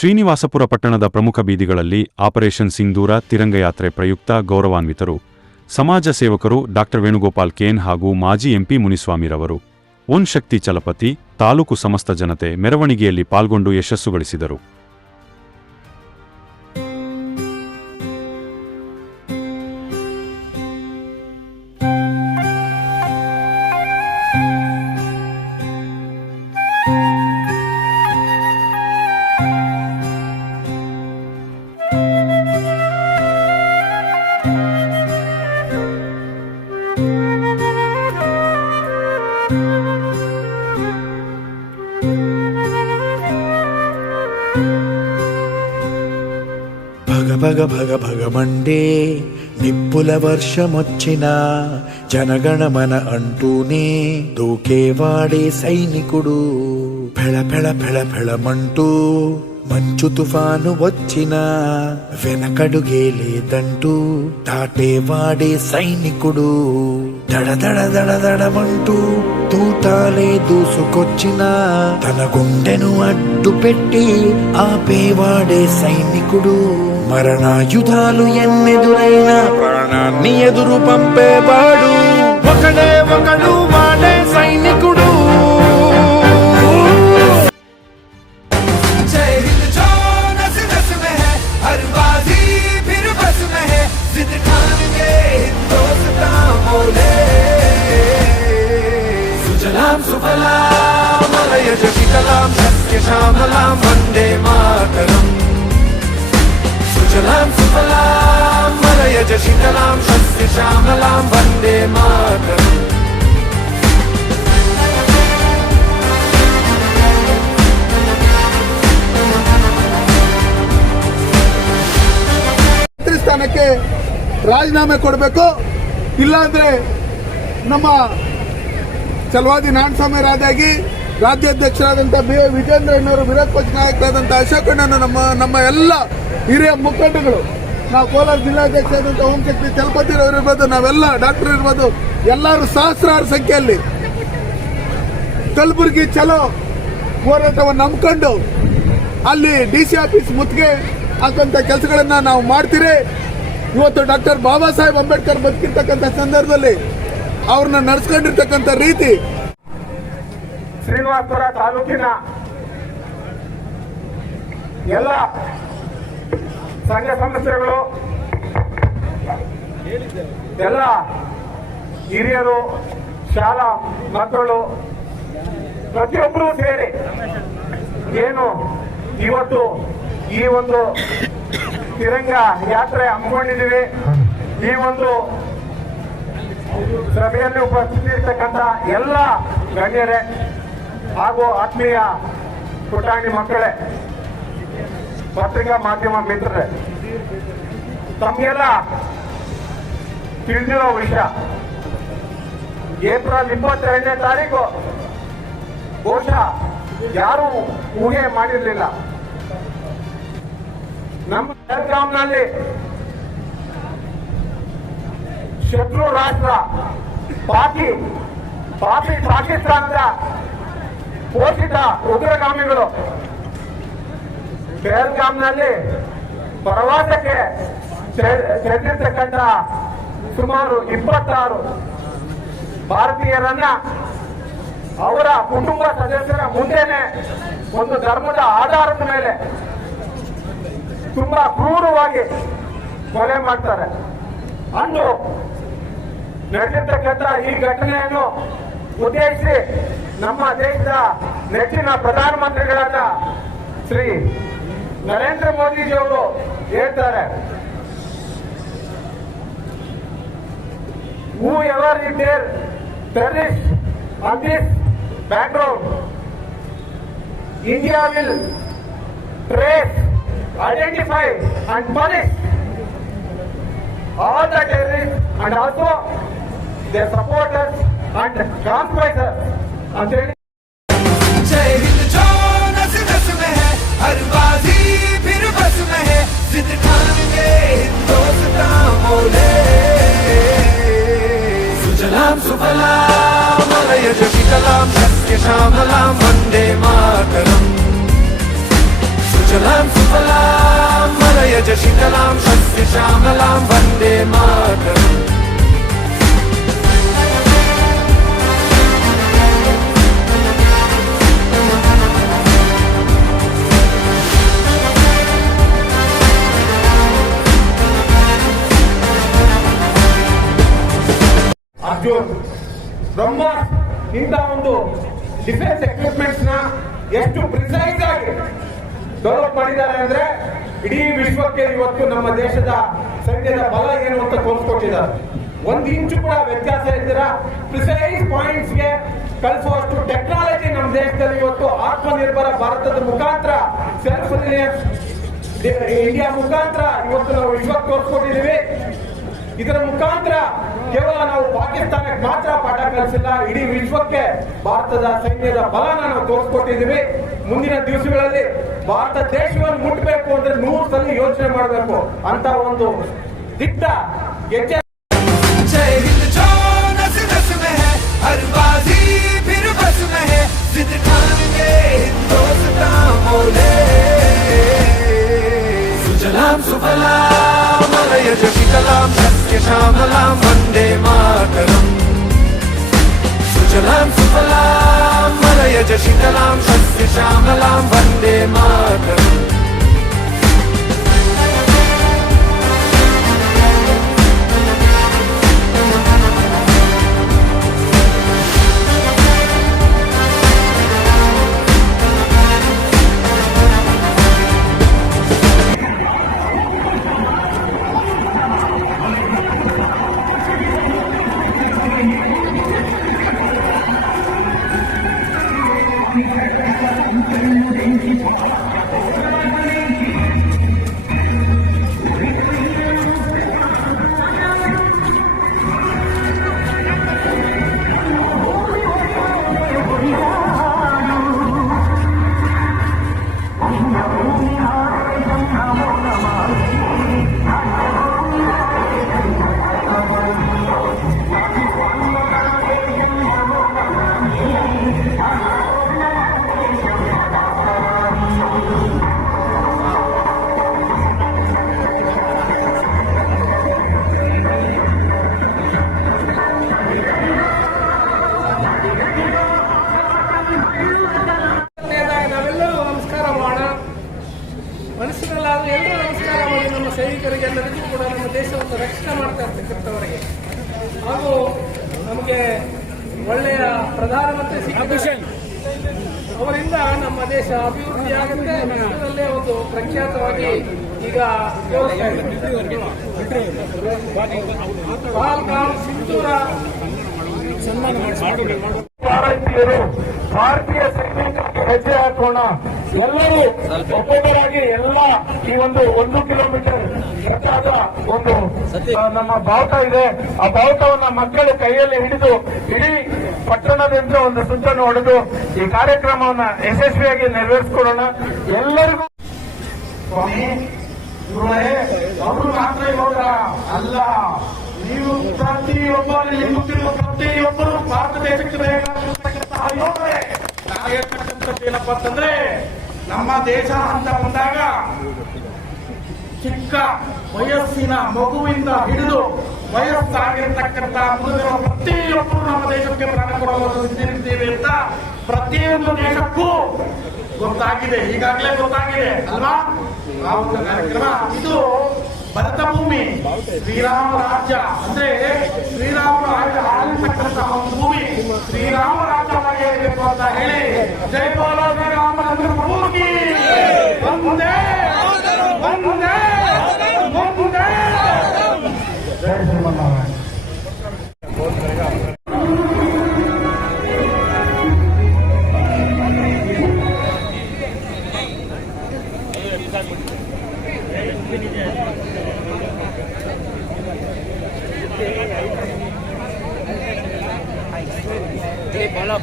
ಶ್ರೀನಿವಾಸಪುರ ಪಟ್ಟಣದ ಪ್ರಮುಖ ಬೀದಿಗಳಲ್ಲಿ ಆಪರೇಷನ್ ಸಿಂಧೂರ ತಿರಂಗಯಾತ್ರೆ ಪ್ರಯುಕ್ತ ಗೌರವಾನ್ವಿತರು. ಸಮಾಜ ಸೇವಕರು ಡಾಕ್ಟರ್ ವೇಣುಗೋಪಾಲ್ ಕೇನ್ ಹಾಗೂ ಮಾಜಿ ಎಂಪಿ ಮುನಿಸ್ವಾಮಿರವರು. ಓನ್ ಶಕ್ತಿ ಚಲಪತಿ, ತಾಲೂಕು ಸಮಸ್ತ ಜನತೆ ಮೆರವಣಿಗೆಯಲ್ಲಿ ಪಾಲ್ಗೊಂಡು ಯಶಸ್ಸುಗಳಿಸಿದರು. భగ మండే నిప్పుల వర్షమొచ్చిన జనగణమన అంటూనే దూకేవాడే సైనికుడు. ఫెళ ఫెళ ఫెళమంటూ మంచు తుఫాను వచ్చిన వెనకడుగే లేదంటూ దాటేవాడే సైనికుడు. దడదడ దడదడమంటూ తూటాలే దూసుకొచ్చిన తన గుండెను అడ్డు పెట్టి ఆపేవాడే సైనికుడు. మరణాయుధాలు ఎన్నెదురైనా ప్రాణాన్ని ఎదురు పంపేవాడు ఒకడే ఒకడు వాడే సైనికుడు. సుఫలాం వలయజ పితలాం వందే మాతరం. सुजलाम सुफलाम मलयज शीतलाम सत्य श्यामलाम वंदे मातरम सुजलाम सुफलाम मलयज शीतलाम सत्य श्यामलाम वंदे मातरम ಮಂತ್ರಿ ಸ್ಥಾನಕ್ಕೆ ರಾಜೀನಾಮೆ ಕೊಡಬೇಕು ಇಲ್ಲಾಂದ್ರೆ ನಮ್ಮ ಚಲವಾದಿ ನಾರಾಯಣಸ್ವಾಮಿರಾದಾಗಿ ರಾಜ್ಯಾಧ್ಯಕ್ಷರಾದಂಥ ಬಿ ವಿಜೇಂದ್ರ ವಿಜೇಂದ್ರಣ್ಣವರು ವಿರೋಧ ಪಕ್ಷ ನಾಯಕರಾದಂಥ ಅಶೋಕಣ್ಣನ ನಮ್ಮ ನಮ್ಮ ಎಲ್ಲ ಹಿರಿಯ ಮುಖಂಡಗಳು, ನಾವು ಕೋಲಾರ ಜಿಲ್ಲಾಧ್ಯಕ್ಷರಾದಂಥ ಓಂಶಕ್ತಿ ಚಲಪತಿ ಅವರು ಇರ್ಬೋದು, ನಾವೆಲ್ಲ ಡಾಕ್ಟರ್ ಇರ್ಬೋದು, ಎಲ್ಲರೂ ಸಹಸ್ರಾರು ಸಂಖ್ಯೆಯಲ್ಲಿ ಕಲಬುರಗಿ ಚಲೋ ಹೋರಾಟವನ್ನು ನಂಬ್ಕೊಂಡು ಅಲ್ಲಿ ಡಿ ಸಿ ಆಫೀಸ್ ಮುತ್ತಿಗೆ ಹಾಕುವಂತ ಕೆಲಸಗಳನ್ನು ನಾವು ಮಾಡ್ತೀರಿ. ಇವತ್ತು ಡಾಕ್ಟರ್ ಬಾಬಾ ಸಾಹೇಬ್ ಅಂಬೇಡ್ಕರ್ ಬದುಕಿರ್ತಕ್ಕಂಥ ಸಂದರ್ಭದಲ್ಲಿ ಅವ್ರನ್ನ ನಡೆಸ್ಕೊಂಡಿರ್ತಕ್ಕಂಥ ರೀತಿ ಶ್ರೀನಿವಾಸಪುರ ತಾಲೂಕಿನ ಎಲ್ಲ ಸಂಘ ಸಂಸ್ಥೆಗಳು, ಎಲ್ಲ ಹಿರಿಯರು, ಶಾಲಾ ಮಕ್ಕಳು, ಪ್ರತಿಯೊಬ್ಬರೂ ಸೇರಿ ಏನು ಇವತ್ತು ಈ ಒಂದು ತಿರಂಗ ಯಾತ್ರೆ ಹಮ್ಮಿಕೊಂಡಿದ್ದೀವಿ. ಈ ಒಂದು ಸಭೆಯಲ್ಲಿ ಉಪಸ್ಥಿತಿರ್ತಕ್ಕಂಥ ಎಲ್ಲ ಗಣ್ಯರೇ ಹಾಗೂ ಆತ್ಮೀಯ ಪುಟಾಣಿ ಮಕ್ಕಳೇ, ಪತ್ರಿಕಾ ಮಾಧ್ಯಮ ಮಿತ್ರರೇ, ತಮಗೆಲ್ಲ ತಿಳಿದಿರೋ ವಿಷಯ, ಏಪ್ರಿಲ್ ಇಪ್ಪತ್ತೆರಡನೇ ತಾರೀಕು, ಬಹುಶಃ ಯಾರು ಊಹೆ ಮಾಡಿರಲಿಲ್ಲ. ನಮ್ಮ ಬೆಳಗಾಂನಲ್ಲಿ ಶತ್ರು ರಾಷ್ಟ್ರ ಪಾಕಿ ಪಾಕಿ ಪಾಕಿಸ್ತಾನದ ಪೋಷಿತ ಉಗ್ರಗಾಮಿಗಳು. ಬೇಲ್ಗಾಮ್ನಲ್ಲಿ ಪ್ರವಾಸಕ್ಕೆ ತೆರೆದಿರ್ತಕ್ಕಂಥ ಸುಮಾರು ಇಪ್ಪತ್ತಾರು ಭಾರತೀಯರನ್ನ ಅವರ ಕುಟುಂಬ ಸದಸ್ಯರ ಮುಂದೆನೆ ಒಂದು ಧರ್ಮದ ಆಧಾರದ ಮೇಲೆ ತುಂಬಾ ಕ್ರೂರವಾಗಿ ಕೊಲೆ ಮಾಡ್ತಾರೆ. ಅಂದು ನಡೆದಿರ್ತಕ್ಕಂಥ ಈ ಘಟನೆಯನ್ನು ಉದ್ದೇಶಿಸಿ ನಮ್ಮ ದೇಶದ ನೆಚ್ಚಿನ ಪ್ರಧಾನಮಂತ್ರಿಗಳಾದ ಶ್ರೀ ನರೇಂದ್ರ ಮೋದಿಜಿಯವರು ಹೇಳ್ತಾರೆ. Whoever is terrorist on this background India will trace identify and punish all the terrorist and also they supporters. And. And they जय हिंद जो नस नस में है हर बाजी फिर बस में है जिद ठान के हिंदुस्तान बोले सुजलाम सुफलाम मलयज शीतलाम सत्य श्यामलाम वंदे मातरम सुजलां सुफलां मलयज शीतलां शस्य श्यामलां वंदे मातरम् ಮಾಡಿದ್ದಾರೆ ಅಂದ್ರೆ ಇಡೀ ವಿಶ್ವಕ್ಕೆ ಇವತ್ತು ನಮ್ಮ ದೇಶದ ಸೈನ್ಯದ ಬಲ ಏನು ಅಂತ ತೋರಿಸ್ಕೊಟ್ಟಿದ್ದಾರೆ. ಒಂದ್ ಇಂಚು ಕೂಡ ವ್ಯತ್ಯಾಸ ಇದ್ದೀರಾ ಪ್ರಿಸೈಸ್ ಪಾಯಿಂಟ್ಸ್ಗೆ ಕಳಿಸುವಷ್ಟು ಟೆಕ್ನಾಲಜಿ ನಮ್ಮ ದೇಶದಲ್ಲಿ ಇವತ್ತು ಆತ್ಮನಿರ್ಭರ ಭಾರತದ ಮುಖಾಂತರ ಸೆಲ್ಫ್ ಇಂಡಿಯಾ ಮುಖಾಂತರ ಇವತ್ತು ನಾವು ವಿಶ್ವಕ್ಕೆ ತೋರಿಸ್ಕೊಟ್ಟಿದ್ದೀವಿ. ಇದರ ಮುಖಾಂತರ ಕೇವಲ ನಾವು ಪಾಕಿಸ್ತಾನಕ್ಕೆ ಮಾತ್ರ ಪಾಠ ಕಲಿಸಿಲ್ಲ ಇಡೀ ವಿಶ್ವಕ್ಕೆ ಭಾರತದ ಸೈನ್ಯದ ಬಲನ ನಾವು ತೋರಿಸ್ಕೊಟ್ಟಿದ್ದೀವಿ ಮುಂದಿನ ದಿವಸಗಳಲ್ಲಿ ಭಾರತ ದೇಶವನ್ನು ಮುಟ್ಟಬೇಕು ಅಂದ್ರೆ ನೂರು ಸಲ ಯೋಚನೆ ಮಾಡಬೇಕು ಅಂತ ಒಂದು ದಿಟ್ಟ ಹೆಜ್ಜೆ जय हिंद जो नस नस में है हर बाजी फिर बस में है जिद ठानेंगे हिंदुस्तान बोले सुजलां सुफलां मलयज शीतलां सत्य श्यामलां वन्दे मातरम् सुजलां सुफलां मलयज शीतलां सत्य श्यामलां वन्दे मातरम् ನಮ್ಮ ಬಾವುಟ ಇದೆ. ಆ ಬಾವುಟವನ್ನ ಮಕ್ಕಳು ಕೈಯಲ್ಲಿ ಹಿಡಿದು ಇಡೀ ಪಟ್ಟಣದಿಂದ ಒಂದು ಸುತ್ತನ್ನು ಹೊಡೆದು ಈ ಕಾರ್ಯಕ್ರಮವನ್ನ ಯಶಸ್ವಿಯಾಗಿ ನೆರವೇರಿಸಿಕೊಡೋಣ ಎಲ್ಲರಿಗೂ ಸ್ವಾಮಿ ಅವರು ಮಾತ್ರ ಇವಾಗ ಅಲ್ಲ. ನೀವು ಪ್ರತಿಯೊಬ್ಬರು ನಿಂತಿರುವ ಪ್ರತಿಯೊಬ್ಬರು ಭಾರತ ದೇಶಕ್ಕೆ ಏನಪ್ಪಾ ಅಂತಂದ್ರೆ, ನಮ್ಮ ದೇಶ ಅಂತ ಬಂದಾಗ ಚಿಕ್ಕ ವಯಸ್ಸಿನ ಮಗುವಿಂದ ಹಿಡಿದು ವಯಸ್ಸಾಗಿರ್ತಕ್ಕಂಥ ಮುಂದಿನ ಪ್ರತಿಯೊಬ್ಬರು ನಮ್ಮ ದೇಶಕ್ಕೆ ಪ್ರಾಣ ಕೊಡಲು ಸಿದ್ಧರಿದ್ದೇವೆ ಅಂತ ಪ್ರತಿಯೊಂದು ದೇಶಕ್ಕೂ ಗೊತ್ತಾಗಿದೆ. ಈಗಾಗಲೇ ಗೊತ್ತಾಗಿದೆ ಅಲ್ವಾ? ಆ ಒಂದು ಕಾರ್ಯಕ್ರಮ. ಇದು ಭರತ ಭೂಮಿ ಶ್ರೀರಾಮ ರಾಜ್ಯ. ಅಂದ್ರೆ ಶ್ರೀರಾಮ ರಾಜ್ಯ ಆಳಿರ್ತಕ್ಕಂತಹ ಒಂದು ಭೂಮಿ. ಶ್ರೀರಾಮ ರಾಜ್ಯವಾಗಿ ಅಂತ ಹೇಳಿ. ಜೈ ಬೋಲೋ ಶ್ರೀರಾಮಚಂದ್ರ ಪ್ರಭುಗೆ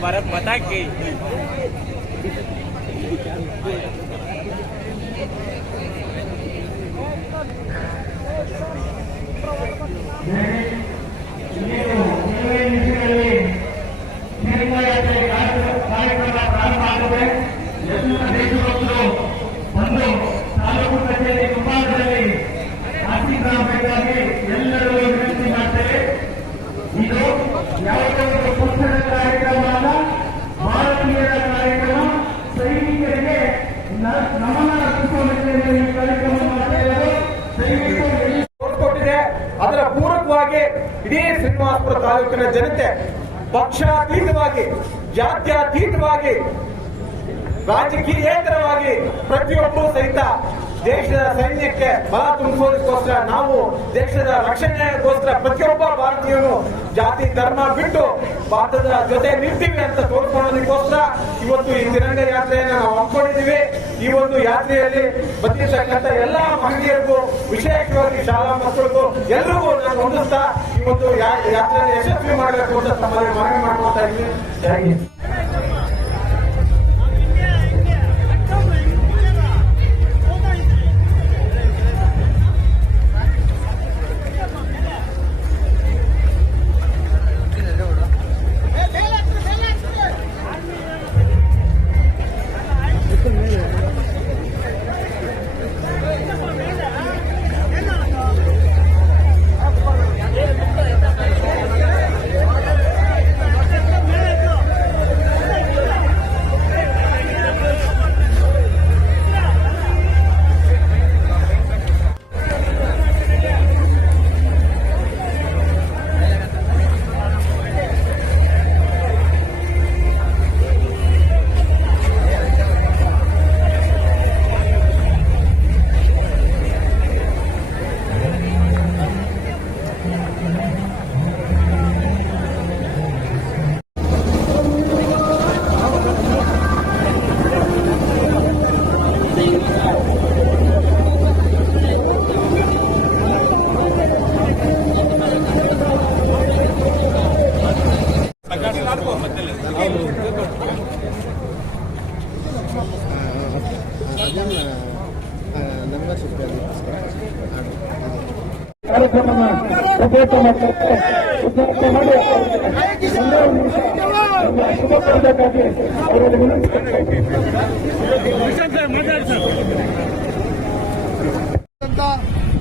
ભારત માતા કી Yeah. ಶ್ರೀನಿವಾಸಪುರ ತಾಲೂಕಿನ ಜನತೆ ಪಕ್ಷಾತೀತವಾಗಿ ಜಾತ್ಯತೀತವಾಗಿ ರಾಜಕೀಯೇತರವಾಗಿ ಪ್ರತಿಯೊಬ್ಬರು ಸಹಿತ ದೇಶದ ಸೈನ್ಯಕ್ಕೆ ಬಲ ತುಂಬಿಸೋದಕ್ಕೋಸ್ಕರ ನಾವು ದೇಶದ ರಕ್ಷಣೆಗೋಸ್ಕರ ಪ್ರತಿಯೊಬ್ಬ ಭಾರತೀಯನು ಜಾತಿ, ಧರ್ಮ ಬಿಟ್ಟು ಭಾರತದ ಜೊತೆ ನಿಲ್ತೀವಿ ಅಂತ ತೋರ್ಕೊಳ್ಳೋದಕ್ಕೋಸ್ಕರ ಇವತ್ತು ಈ ತಿರಂಗ ಯಾತ್ರೆಯನ್ನು ನಾವು ಹಮ್ಮಿಕೊಂಡಿದ್ದೀವಿ. ಈ ಒಂದು ಯಾತ್ರೆಯಲ್ಲಿ ಬಂದಿರತಕ್ಕಂಥ ಎಲ್ಲಾ ಮಹಿಳೆಯರಿಗೂ ವಿಶೇಷವಾಗಿ ಶಾಲಾ ಮಕ್ಕಳಿಗೂ ಎಲ್ರಿಗೂ ನಾನು ಹೊಂದಿಸ್ತಾ ಈ ಒಂದು ಯಾತ್ರೆಯನ್ನು ಯಶಸ್ವಿ ಮಾಡಬೇಕು ಅಂತ ತಮ್ಮಲ್ಲಿ ಮನವಿ ಮಾಡ್ಕೊಳ್ತಾ ಇದ್ದೀನಿ.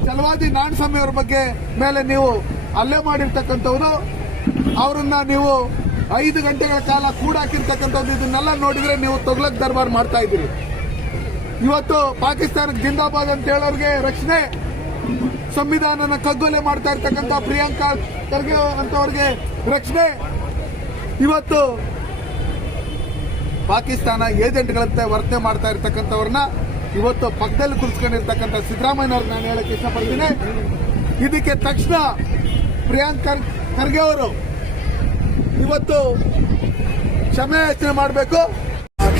ಚಲವಾದಿ ನಾಣಸ್ವಾಮಿ ಅವರ ಬಗ್ಗೆ ಮೇಲೆ ನೀವು ಹಲ್ಲೆ ಮಾಡಿರ್ತಕ್ಕಂಥವ್ರು, ಅವರನ್ನ ನೀವು ಐದು ಗಂಟೆಗಳ ಕಾಲ ಕೂಡಾಕಿರ್ತಕ್ಕಂಥದ್ದು ಇದನ್ನೆಲ್ಲ ನೋಡಿದ್ರೆ ನೀವು ತೊಗ್ಲಕ್ ದರ್ಬಾರ್ ಮಾಡ್ತಾ ಇದ್ದೀರಿ. ಇವತ್ತು ಪಾಕಿಸ್ತಾನಕ್ಕೆ ಜಿಂದಾಬಾದ್ ಅಂತ ಹೇಳೋರಿಗೆ ರಕ್ಷಣೆ, ಸಂವಿಧಾನನ ಕಗ್ಗೊಲೆ ಮಾಡ್ತಾ ಇರ್ತಕ್ಕಂಥ ಪ್ರಿಯಾಂಕಾ ಖರ್ಗೆ ಅಂತವ್ರಿಗೆ ರಕ್ಷಣೆ. ಇವತ್ತು ಪಾಕಿಸ್ತಾನ ಏಜೆಂಟ್ಗಳಂತೆ ವರ್ತನೆ ಮಾಡ್ತಾ ಇರ್ತಕ್ಕಂಥವ್ರನ್ನ ಇವತ್ತು ಪಕ್ಕದಲ್ಲಿ ಕುಳಿಸ್ಕೊಂಡಿರ್ತಕ್ಕಂಥ ಸಿದ್ದರಾಮಯ್ಯನವ್ರು ನಾನು ಹೇಳಕ್ಕೆ ಇಷ್ಟಪಡ್ತೀನಿ. ಇದಕ್ಕೆ ತಕ್ಷಣ ಪ್ರಿಯಾಂಕ್ ಖರ್- ಖರ್ಗೆ ಅವರು ಇವತ್ತು ಕ್ಷಮೆ ಯಾಚನೆ ಮಾಡಬೇಕು.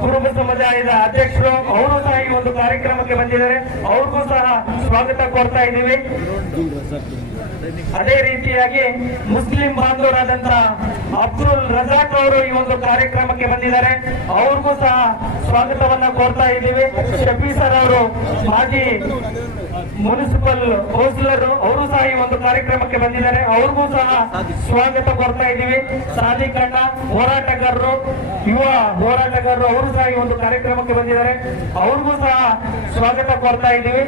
ಕುರುಬ ಸಮುದಾಯದ ಅಧ್ಯಕ್ಷರು, ಅವರು ಸಹ ಈ ಒಂದು ಕಾರ್ಯಕ್ರಮಕ್ಕೆ ಬಂದಿದ್ದಾರೆ. ಅವ್ರಿಗೂ ಸಹ ಸ್ವಾಗತ ಕೋರ್ತಾ ಇದ್ದೀವಿ. ಅದೇ ರೀತಿಯಾಗಿ ಮುಸ್ಲಿಂ ಬಾಂಧವರಾದಂತಹ ಅಬ್ದುಲ್ ರಜಾಕ್ ಅವರು ಈ ಒಂದು ಕಾರ್ಯಕ್ರಮಕ್ಕೆ ಬಂದಿದ್ದಾರೆ. ಅವ್ರಿಗೂ ಸಹ ಸ್ವಾಗತವನ್ನ ಕೋರ್ತಾ ಇದ್ದೀವಿ. ಶಫಿ ಸರ್ ಅವರು ಮಾಜಿ ಮುನ್ಸಿಪಲ್ ಕೌನ್ಸಿಲರ್, ಅವರು ಸಹ ಈ ಒಂದು ಕಾರ್ಯಕ್ರಮಕ್ಕೆ ಬಂದಿದ್ದಾರೆ. ಅವ್ರಿಗೂ ಸಹ ಸ್ವಾಗತ ಕೊಡ್ತಾ ಇದ್ದೀವಿ. ಸಾಧಿಕರಣ ಹೋರಾಟಗಾರರು, ಯುವ ಹೋರಾಟಗಾರರು, ಅವರು ಸಹ ಈ ಒಂದು ಕಾರ್ಯಕ್ರಮಕ್ಕೆ ಬಂದಿದ್ದಾರೆ. ಅವ್ರಿಗೂ ಸಹ ಸ್ವಾಗತ ಕೊಡ್ತಾ ಇದ್ದೀವಿ.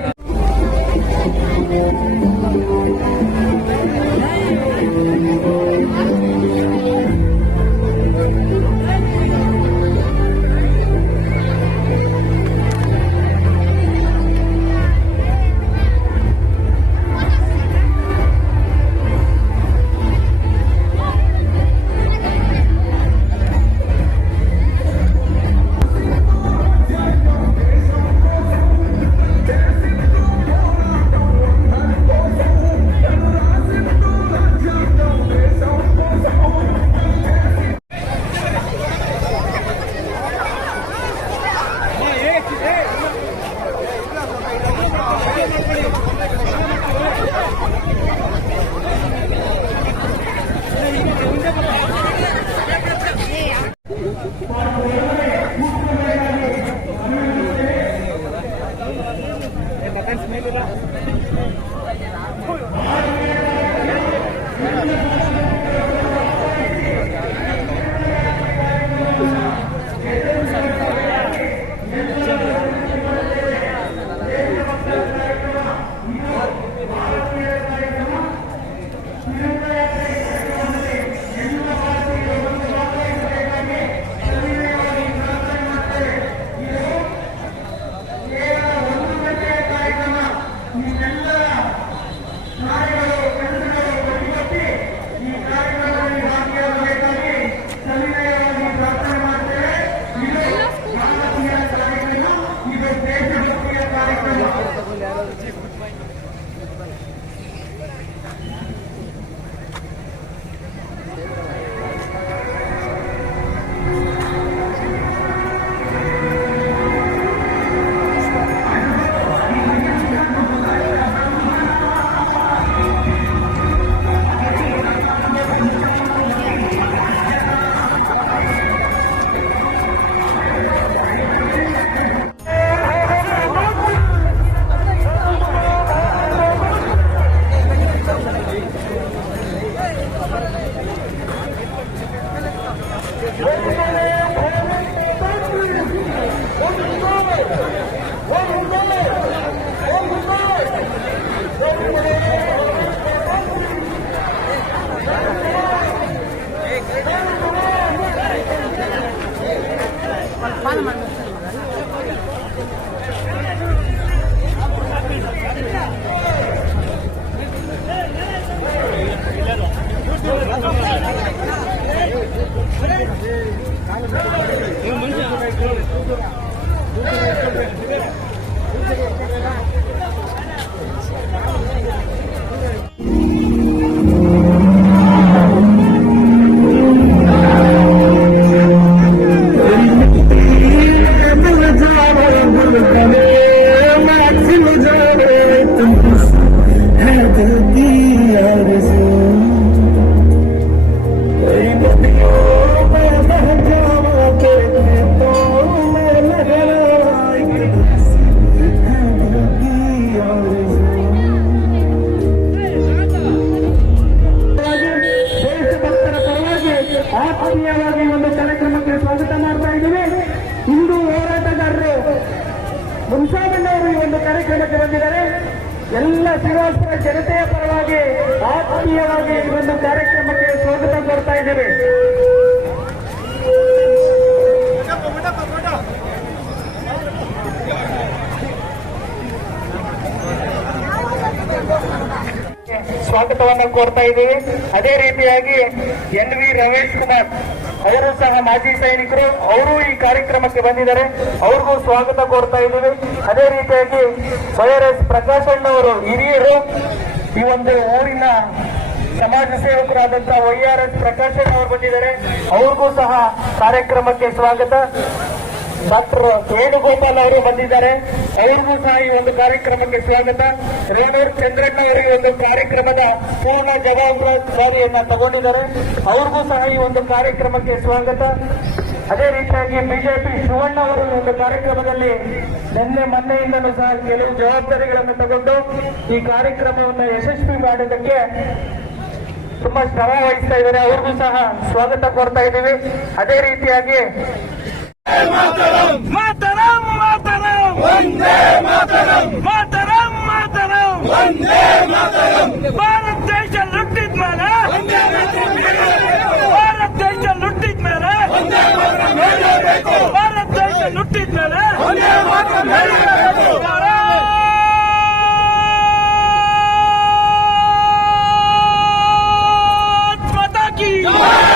ಆತ್ಮೀಯವಾಗಿ ಒಂದು ಕಾರ್ಯಕ್ರಮಕ್ಕೆ ಸ್ವಾಗತ ಮಾಡ್ತಾ ಇದ್ದೀವಿ. ಹಿಂದೂ ಹೋರಾಟಗಾರರು ಮುನ್ಸಾಮಣ್ಣವರು ಈ ಒಂದು ಕಾರ್ಯಕ್ರಮಕ್ಕೆ ಬಂದಿದ್ದಾರೆ. ಎಲ್ಲ ಶಿವಾಸ್ತ್ರ ಜನತೆಯ ಪರವಾಗಿ ಆತ್ಮೀಯವಾಗಿ ಈ ಒಂದು ಕಾರ್ಯಕ್ರಮಕ್ಕೆ ಸ್ವಾಗತ ಕೋರ್ತಾ ಇದ್ದೇವೆ. ಸ್ವಾಗತವನ್ನು ಕೋರ್ತಾ ಇದ್ದೀವಿ. ಅದೇ ರೀತಿಯಾಗಿ ಎನ್ ವಿ ರಮೇಶ್ ಕುಮಾರ್ ಅವರು ಸಹ ಮಾಜಿ ಸೈನಿಕರು. ಅವರು ಈ ಕಾರ್ಯಕ್ರಮಕ್ಕೆ ಬಂದಿದ್ದಾರೆ. ಅವ್ರಿಗೂ ಸ್ವಾಗತ ಕೋರ್ತಾ ಇದ್ದೀವಿ. ಅದೇ ರೀತಿಯಾಗಿ ವೈಆರ್ಎಸ್ ಪ್ರಕಾಶ್ ಅಣ್ಣವರು ಹಿರಿಯರು ಈ ಒಂದು ಊರಿನ ಸಮಾಜ ಸೇವಕರಾದಂತಹ ವೈ ಆರ್ ಎಸ್ ಪ್ರಕಾಶ್ ಅವರು ಬಂದಿದ್ದಾರೆ. ಅವ್ರಿಗೂ ಸಹ ಕಾರ್ಯಕ್ರಮಕ್ಕೆ ಸ್ವಾಗತ. ಡಾಕ್ಟರ್ ವೇಣುಗೋಪಾಲ್ ಅವರು ಬಂದಿದ್ದಾರೆ. ಅವರಿಗೂ ಸಹ ಈ ಒಂದು ಕಾರ್ಯಕ್ರಮಕ್ಕೆ ಸ್ವಾಗತ. ರೇಣೂರ್ ಚಂದ್ರಣ್ಣ ಅವರು ಈ ಒಂದು ಕಾರ್ಯಕ್ರಮದ ಪೂರ್ಣ ಜವಾಬ್ದಾರಿಯನ್ನ ತಗೊಂಡಿದ್ದಾರೆ. ಅವ್ರಿಗೂ ಸಹ ಈ ಒಂದು ಕಾರ್ಯಕ್ರಮಕ್ಕೆ ಸ್ವಾಗತ. ಅದೇ ರೀತಿಯಾಗಿ ಬಿಜೆಪಿ ಶಿವಣ್ಣ ಅವರು ಒಂದು ಕಾರ್ಯಕ್ರಮದಲ್ಲಿ ನಿನ್ನೆ ಮೊನ್ನೆಯಿಂದಲೂ ಸಹ ಕೆಲವು ಜವಾಬ್ದಾರಿಗಳನ್ನು ತಗೊಂಡು ಈ ಕಾರ್ಯಕ್ರಮವನ್ನು ಯಶಸ್ವಿ ಮಾಡೋದಕ್ಕೆ ತುಂಬಾ ಶ್ರಮ ವಹಿಸ್ತಾ ಇದ್ದಾರೆ. ಅವ್ರಿಗೂ ಸಹ ಸ್ವಾಗತ ಕೋರ್ತಾ ಇದ್ದೀವಿ. ಅದೇ ರೀತಿಯಾಗಿ ಮಾತರಂ ಮಾತರಂ ವಂದೇ ಮಾತರಂ ಮಾತರಂ ಮಾತರಂ ವಂದೇ ಮಾತರಂ ಭಾರತ ದೇಶ ಲುಟ್ಟಿದ ಮೇಲೆ ಭಾರತ ದೇಶ ಲುಟ್ಟಿದ ಮೇಲೆ ಭಾರತ ದೇಶ ಲುಟ್ಟಿದ ಮೇಲೆ ಭಾರತ್ ಮಾತಾ ಕಿ ವಂದೇ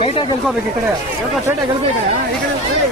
ಕೈಟಾಗಿ ಗೆಲ್ಕೋಬೇಕು ಈ ಕಡೆ ಸೈಟಾಗಿ ಗೆಲ್ಬೇಕು ಈ ಕಡೆ